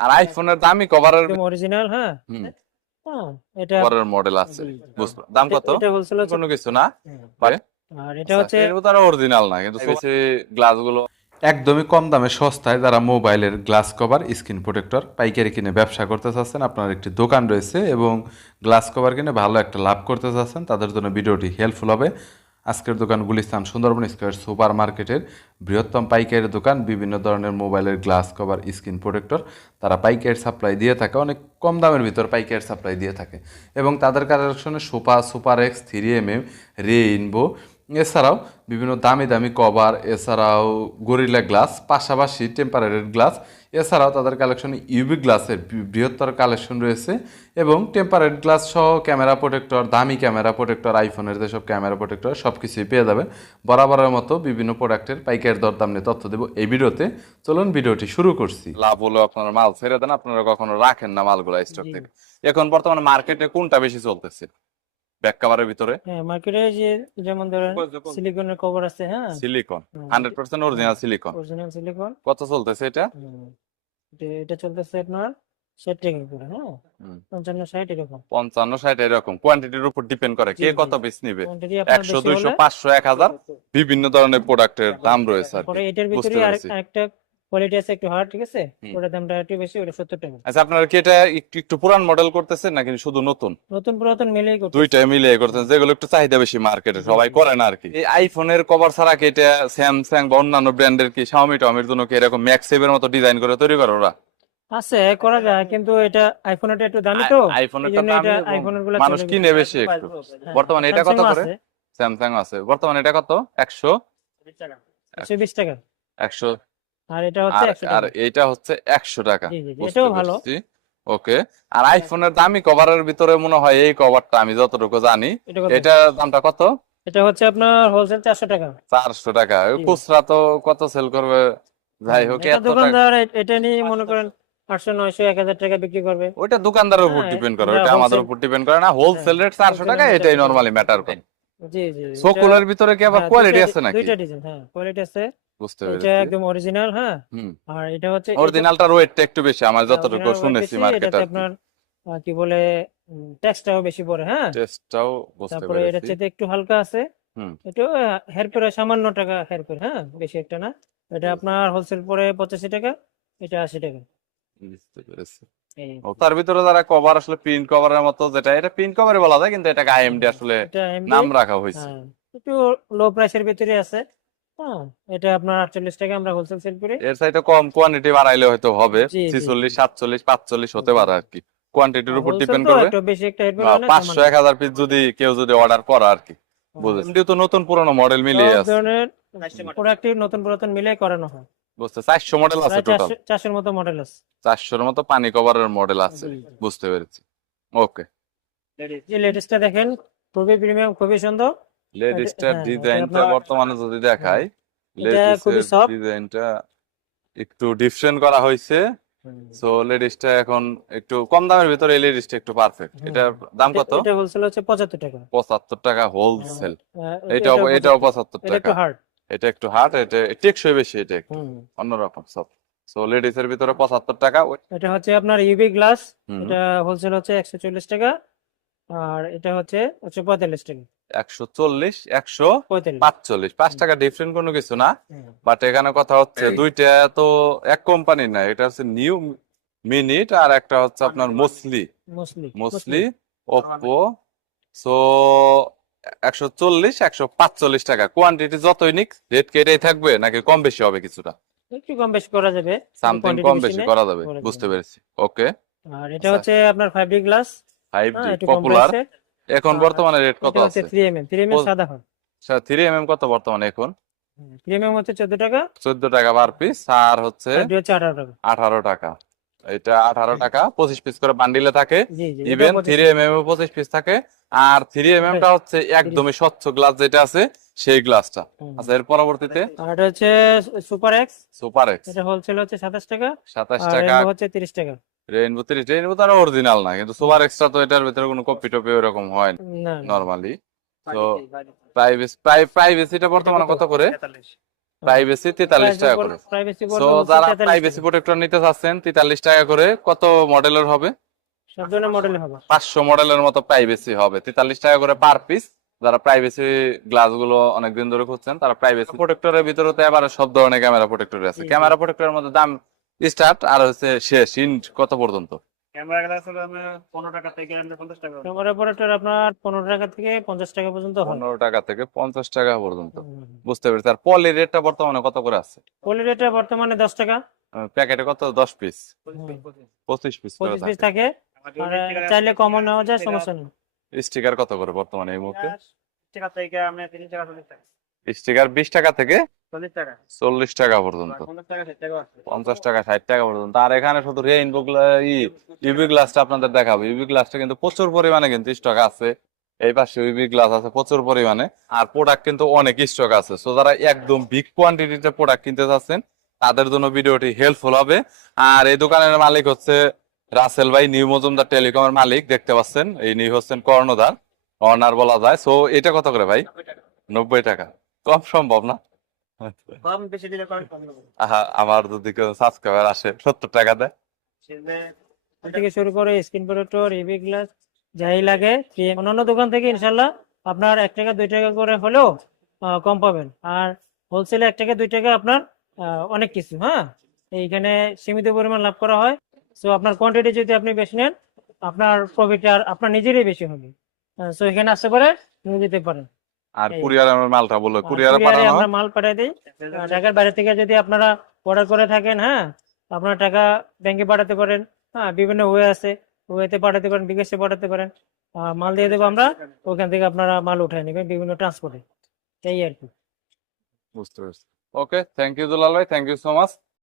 আর আইফোনের দামি কভারের একদম অরিজিনাল। হ্যাঁ, হুম হ্যাঁ, এটা কভারের মডেল আছে, বুঝলো। দাম কত? এটা হোলসেল হচ্ছে। কোনো কিছু না, হ্যাঁ, আর এটা হচ্ছে এর তারা অরিজিনাল না, কিন্তু বেশি গ্লাসগুলো একদমই কম দামে সস্তায় যারা মোবাইলের গ্লাস কভার স্ক্রিন প্রোটেক্টর পাইকারি কিনে ব্যবসা করতে চাচ্ছেন, আপনার একটি দোকান রয়েছে এবং গ্লাস কভার কিনে ভালো একটা লাভ করতে চাচ্ছেন, তাদের জন্য ভিডিওটি হেল্পফুল হবে। আজকের দোকান গুলিস্তান সুন্দরবন স্কয়ার সুপার মার্কেটের বৃহত্তম পাইকারি দোকান, বিভিন্ন ধরনের মোবাইলের গ্লাস কভার স্ক্রিন প্রোটেক্টর তারা পাইকারি সাপ্লাই দিয়ে থাকে, অনেক কম দামের ভিতর পাইকারি সাপ্লাই দিয়ে থাকে। এবং তাদের কালেকশনে sofa, super x, 3mm, rainbow, এছাড়াও বিভিন্ন দামি দামি কভার, এছাড়াও গরিলা গ্লাস, পাশাপাশি টেম্পারেরি গ্লাস, এছাড়াও তাদের কালেকশনে ইউভি গ্লাসের বৃহত্তর কালেকশন রয়েছে এবং টেম্পারেরি গ্লাস সহ ক্যামেরা প্রোটেক্টর, দামি ক্যামেরা প্রোটেক্টর, আইফোনের যেসব ক্যামেরা প্রোটেক্টর সব কিছুই পেয়ে যাবেন। বরাবরের মতো বিভিন্ন প্রোডাক্টের পাইকারি দরদাম নিয়ে তথ্য দেবো এই ভিডিওতে। চলুন ভিডিওটি শুরু করছি। লাভ হলো আপনারা মাল ছেড়ে দেন, আপনারা কখনো রাখেন না মালগুলো স্টক থেকে। এখন বর্তমানে মার্কেটে কোনটা বেশি চলতেছে ব্যাক কভারের ভিতরে? হ্যাঁ, মার্কেটে যে যেমন ধরেন সিলিকনের কভার আছে। হ্যাঁ, silicone 100% original silicone original silicone. কত চলতেছে এটা? এটা চলতেছে আপনার 60 টাকা করে। হ্যাঁ, 55-60 এরকম। 55-60 এরকম কোয়ান্টিটির উপর ডিপেন্ড করে কে কত পিস নিবে। কোয়ান্টিটি আপনার 100, বেশি 200, হলে 500, 1000 বিভিন্ন ধরনের প্রোডাক্টের দাম রয়েছে আর পরে কি। এটার ভিতরে বুঝতে পেরেছি। আরেকটা কোয়ালিটি আছে একটু হার্ড, ঠিক আছে? ওটার দামটা একটু বেশি, ওটা 70 টাকা। আচ্ছা, আপনারা কি এটা একটু একটু পুরান মডেল করতেছেন নাকি শুধু নতুন? নতুন পুরাতন মিলেই করতে। দুইটাই মিলিয়ে করতেন, যেগুলো একটু চাহিদা বেশি মার্কেটে সবাই করে না আর কি। এই আইফোনের কভার ছাড়া কি এটা স্যামসাং বা অন্যান্য ব্র্যান্ডের কি শাওমি টাওমির জন্য কি এরকম ম্যাক্সেভের মতো ডিজাইন করে তৈরি করে ওরা? আছে, করা যায়, কিন্তু এটা আইফোনেরটা একটু দামি তো, আইফোনের এইজন্য এটা আইফোনের গুলো মানুষ কিনে বেশি একটু। বর্তমানে এটা কত করে? স্যামসাং আছে বর্তমানে, এটা কত? 100 120 টাকা। 100 আর এটা হচ্ছে 100 আর টাকা। এইটা হচ্ছে 100 টাকা। জি, জি, বুঝতে এটাও ভালো। পেরেছি। ওকে। আর আইফোনের দামি কভারের ভিতরে মনে হয় এই কভারটা আমি যতটুকু জানি, এটা কত? এটা দামটা কত? এটা হচ্ছে আপনার হোলসেল 400 টাকা। 400 টাকা। ওই জি। খুচরা তো কত সেল করবে? যাই হোক, এটা এত টাকা দোকানদার এটা নিয়ে মনে করেন 800, 900, 1000 টাকা বিক্রি করবে। ওইটা দোকানদারের উপর হ্যাঁ, ডিপেন্ড করে, এটা ওইটা আমাদের wholesale- উপর ডিপেন্ড করে না। হোলসেল রেট 400 টাকা, wholesale এটাই rate নরমালি ম্যাটার করে। জি, জি, সকলের ভিতরে কি আবার হ্যাঁ, কোয়ালিটি আছে নাকি? দুইটা ডিজাইন। হ্যাঁ, কোয়ালিটি আছে। বুঝতে এটা পেরেছি। একদম অরিজিনাল। হ্যাঁ, হুম। আর এটা হচ্ছে অরিজিনালটার ওয়েটটা একটু বেশি আমার যতটুকু original weight শুনেছি বেশি, মার্কেটে এটাতে আর কি। আপনার কি বলে ট্যাক্সটাও বেশি পড়ে। হ্যাঁ, টেস্টটাও বুঝতে তারপরে এটা পেরেছি। চেয়ে একটু হালকা আছে। হুম। এটা হের করে সামান্য টাকা হের করে। হ্যাঁ, বেশি একটা না। এটা আপনার হোলসেল পরে 85 টাকা, এটা 80 টাকা। বুঝতে পেরেছি। এই ও, তার ভিতরে যারা কভার আসলে প্রিন্ট কভারের মতো, যেটা এটা প্রিন্ট কভারই বলা যায়, কিন্তু এটাকে আইএমডি আসলে এটা AMD, নাম রাখা হয়েছে। হ্যাঁ, একটু লো প্রাইসের ভিতরে আছে। হ্যাঁ, এটা আপনার 48 টাকা আমরা হোলসেল সেল করি। এর চাইতে কম কোয়ান্টিটি বাড়াইলে হয়তো হবে জি, জি, 46, 47, 45 হতে পারে আর কি। কোয়ান্টিটির উপর হোলসেল ডিপেন্ড তো করবে। একটু বেশি একটা হেল্প হয় না, 500, 1000 পিস যদি কেউ অর্ডার করে আর কি। বুঝেছি। এমনি তো নতুন পুরনো মডেল মিলিয়ে সব আছে। ধরনের প্রোডাক্টই নতুন পুরাতন মিলে করানো হয়। বুঝতে 400 মডেল আছে প্রায় টোটাল। 400-400 মতো মডেল আছে। 400-র মতো পানি কভারের মডেল আছে। জি। বুঝতে পেরেছি। ওকে। যে লেটেস্টটা দেখেন, খুবই প্রিমিয়াম, খুবই সুন্দর। লেডিসটার হ্যাঁ, এটা ডিজাইনটা আপনার বর্তমানে যদি দেখাই, এটা খুবই লেডিসের সফট। ডিজাইনটা একটু ডিফারেন্ট করা হয়েছে। সো লেডিসটা এখন একটু কম দামের ভিতরে, এই লেডিসটা একটু পারফেক্ট। এটার দাম কত? এটা হোলসেল হচ্ছে 75 টাকা। 75 টাকা হোলসেল। এটাও এটাও 75 এটা একটু টাকা। হার্ড। এটা একটু হার্ড, এটা টেকসই বেশি, এটা একটু অন্যরকম সব। সো লেডিসের ভিতরে 75 টাকা। এটা হচ্ছে আপনার ইউভি গ্লাস। হুম। এটা হোলসেল হচ্ছে 140 টাকা, আর এটা হচ্ছে 145 টাকা। 140, 45। 145, 5 টাকা ডিফারেন্ট কোনো কিছু না। বাট এখানে কথা হচ্ছে দুইটা তো এক কোম্পানি না, এটা হচ্ছে নিউ মিনিট আর একটা হচ্ছে আপনার মোসলি। Mostly Oppo. সো 140, 145 টাকা। কোয়ান্টিটি যতই নিক রেট কি এটাই থাকবে নাকি কম বেশি হবে কিছুটা? একটু কম বেশি করা যাবে, সামথিং কোয়ান্টিটি কম বেশি বেশি নেই, করা যাবে। করা বুঝতে যাবে। পেরেছি। ওকে। আর এটা হচ্ছে আপনার 5D গ্লাস। 5D একটু কম পপুলার। প্রাইসে। এখন আর বর্তমানে রেট কত এটা হচ্ছে আছে? 3mm, 3mm সাদা হয়। 3mm কত বর্তমানে এখন? 3mm হচ্ছে 14 টাকা, 14 টাকা পার পিস। আর হচ্ছে 5D হচ্ছে 18 টাকা। 18 টাকা। এটা 18 টাকা, 25 পিস করে বান্ডিলে থাকে। জি, জি, এটা ইভেন 25 3mm এ 25 পিস থাকে। আর 3mm টা হচ্ছে একদমই স্বচ্ছ গ্লাস যেটা আছে, সেই গ্লাসটা। আচ্ছা, এর পরবর্তীতে আর এটা হচ্ছে সুপার এক্স। সুপার এক্স এটা হোলসেল হচ্ছে 27 টাকা, 27 আর টাকা। রেনবো হচ্ছে 30 টাকা। রেইনবো 30, রেইনবো তো অরিজিনাল না, কিন্তু সুপার এক্সট্রা তো এটার ভিতরে কোনো কপি টপি ওরকম হয় না না, নরমালি। তো প্রাইভেসিটা বর্তমানে কত করে? প্রাইভেসি 43 টাকা করে। প্রাইভেসি সো যারা প্রাইভেসি প্রোটেক্টর নিতে চাচ্ছেন 43 টাকা করে, কত মডেলের হবে? সব ধরনের মডেল হবে। 500 মডেলের মতো প্রাইভেসি হবে, 43 টাকা করে পার পিস। যারা প্রাইভেসি গ্লাস গুলো অনেকদিন ধরে খুঁজছেন তারা প্রাইভেসি প্রোটেক্টরের ভিতরে তো এবারে সব ধরনের ক্যামেরা প্রোটেক্টর আছে। ক্যামেরা প্রোটেক্টরের মধ্যে দাম স্টার্ট আর হচ্ছে শেষ ইন্ড কত পর্যন্ত? ক্যামেরা গ্লাস হলো আমরা 15 টাকা থেকে 50 টাকা। ক্যামেরা প্রোটেক্টর আপনার 15 টাকা থেকে 50 টাকা পর্যন্ত হয়। 15 টাকা থেকে 50 টাকা পর্যন্ত, বুঝতে পেরেছি। আর পলি রেটটা বর্তমানে কত করে আছে? পলি রেটটা বর্তমানে 10 টাকা। প্যাকেটে কত? 10 পিস, 25 পিস 25 পিস থাকে। আর চাইলে কমও নেওয়া যায়, সমস্যা নেই। স্টিকার কত করে বর্তমানে এই মুহূর্তে? টাকা থেকে আমরা 30 টাকা 40 টাকা। স্টিকার 20 টাকা থেকে 40 টাকা 40 টাকা পর্যন্ত, 50 টাকা 60 টাকা আছে। 50 টাকা 60 টাকা পর্যন্ত। আর এখানে শুধু রেইনবো ইউভি গ্লাসটা আপনাদের দেখাবো। ইউভি গ্লাসটা কিন্তু প্রচুর পরিমাণে কিন্তু স্টক আছে। এই পাশে ইউভি গ্লাস আছে প্রচুর পরিমাণে, আর প্রোডাক্ট কিন্তু অনেক স্টক আছে। সো যারা একদম বিগ কোয়ান্টিটিতে প্রোডাক্ট কিনতে চাচ্ছেন তাদের জন্য ভিডিওটি হেল্পফুল হবে। আর এই দোকানের মালিক হচ্ছে রাসেল ভাই, নিউ মজুমদার টেলিকমের মালিক, দেখতে পাচ্ছেন। এই নিউ হচ্ছেন কর্ণধার, অনার বলা যায়। সো এটা কত করে ভাই? 90 টাকা। কম সম্ভব না? কম বেশি দিলে কম হবে। আমার যদি কেউ সাবস্ক্রাইবার আসে 70 টাকা দেয় থেকে শুরু করে স্ক্রিন প্রোটেক্টর, ইভি গ্লাস যাই লাগে অন্যান্য দোকান থেকে ইনশাল্লাহ আপনার 1 টাকা 2 টাকা করে হলেও কম পাবেন। আর হোলসেলে 1 টাকা 2 টাকা আপনার অনেক কিছু, হ্যাঁ, এইখানে সীমিত পরিমাণ লাভ করা হয়। সো আপনার কোয়ান্টিটি যদি আপনি বেশি নেন আপনার প্রফিট আর আপনার নিজেরই বেশি হবে। সো এখানে আসতে পারে নিয়ে যেতে পারেন। আর কুরিয়ারে আমার মালটা বলো, কুরিয়ারে পাঠানো আমরা মাল পাঠিয়ে দিই। ঢাকার বাইরে থেকে যদি আপনারা অর্ডার করে থাকেন, হ্যাঁ, আপনারা টাকা ব্যাংকে পাঠাতে পারেন। হ্যাঁ, বিভিন্ন ওয়ে আছে, ওয়েতে পাঠাতে পারেন, বিকাশে পাঠাতে পারেন। মাল দিয়ে দেবো আমরা, ওখান থেকে আপনারা মাল উঠায় নেবেন বিভিন্ন ট্রান্সপোর্টে। এই আর কি। বুঝতে পারছি। ওকে, থ্যাংক ইউ দুলাল ভাই, থ্যাংক ইউ সো মাচ।